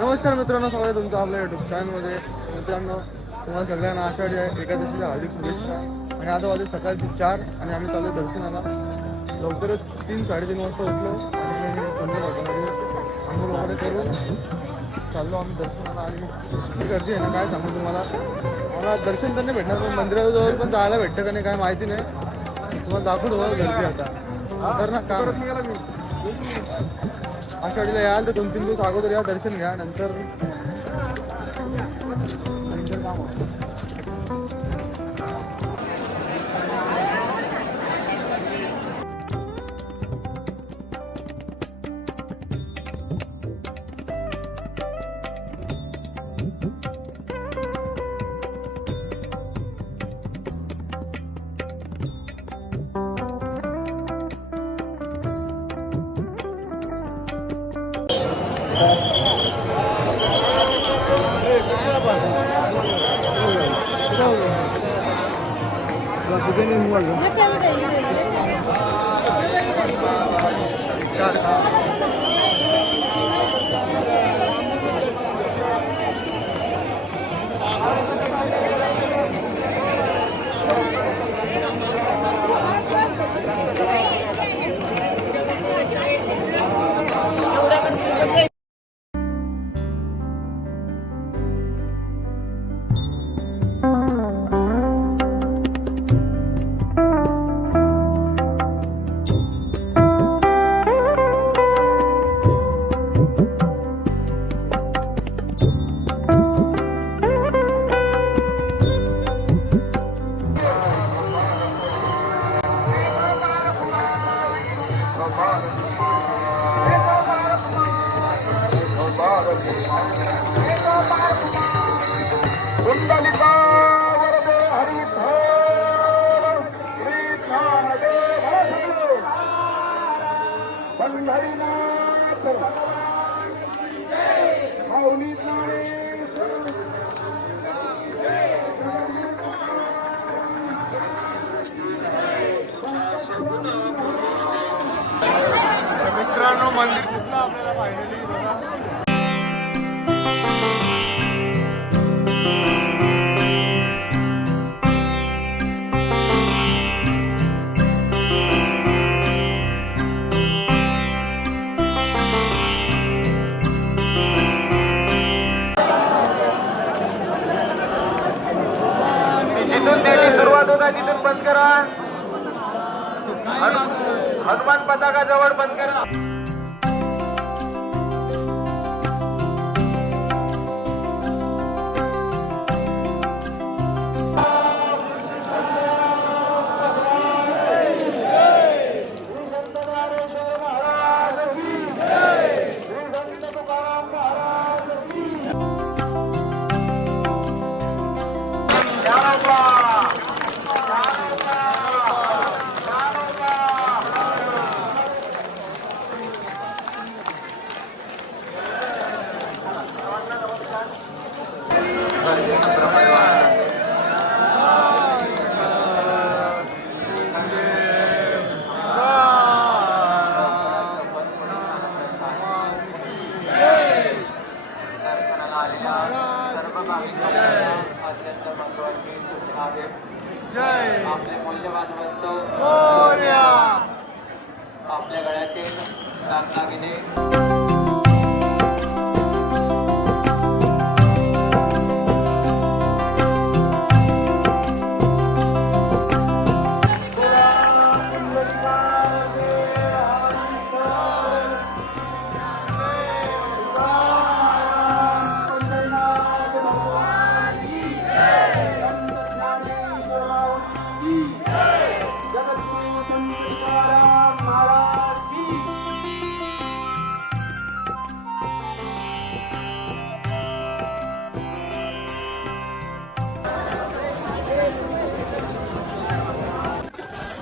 नमस्कार मित्रांनो, स्वागत आहे तुमचं आपल्या यूट्यूब चॅनलमध्ये. मित्रांनो, तुम्हाला सगळ्यांना आषाढी एकादशीच्या हार्दिक शुभेच्छा. आणि आता वाजले सकाळची 4 आणि आम्ही चालू दर्शनाला. लवकरच 3-3:30 वाजता उठलो आणि चंद्रभागामध्ये आंघोळ वगैरे करून चाललो आम्ही दर्शनाला. आणि ही गर्दी आहे ना, काय सांगू तुम्हाला. मला दर्शन तर नाही भेटणार, पण मंदिराजवळ पण जायला भेटतं का नाही काय माहिती नाही. तुम्हाला दाखवतो गर्दी आता तर ना काम आषाढीला याल तर 2-3 दिवस अगोदर या, दर्शन घ्या. नंतर काम मित्रांनो, मंदिर दिसलं आपल्याला फायनली बघा. जिथून त्याची सुरुवात होता तिथून बंद करा. हनुमान पताकाजवळ बंद करा. आपले मूल्यवान वस्तू आपल्या गळ्यातील दागदागिने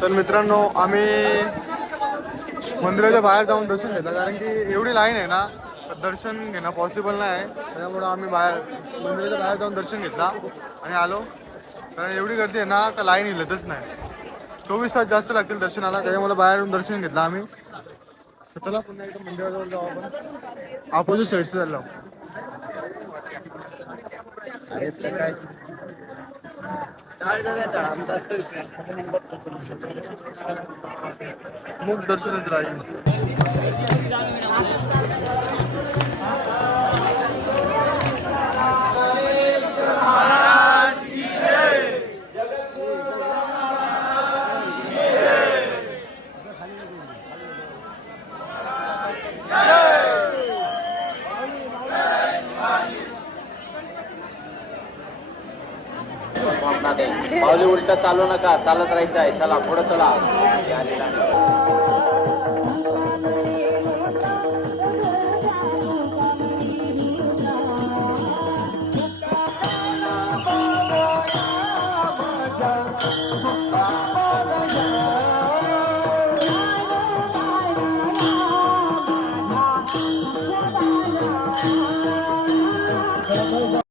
तर मित्रांनो, आम्ही मंदिराच्या बाहेर जाऊन दर्शन घेतलं, कारण की एवढी लाईन आहे ना, तर दर्शन घेणं पॉसिबल नाही आहे. त्याच्यामुळं आम्ही मंदिराच्या बाहेर जाऊन दर्शन घेतला आणि आलो. कारण एवढी गर्दी आहे ना, तर लाईन हिलतच नाही. 24 तास जास्त लागतील दर्शनाला. त्याच्यामुळे बाहेर येऊन दर्शन घेतलं आम्ही. तर चला पुन्हा एकदा मंदिराजवळ जाऊ आपण. अपोजिट साईडचं झालं. अरे तर काय मुख दर्शनच राहील. माऊली उलट चालू नका, चालत राहायचं आहे. चला पुढे चला.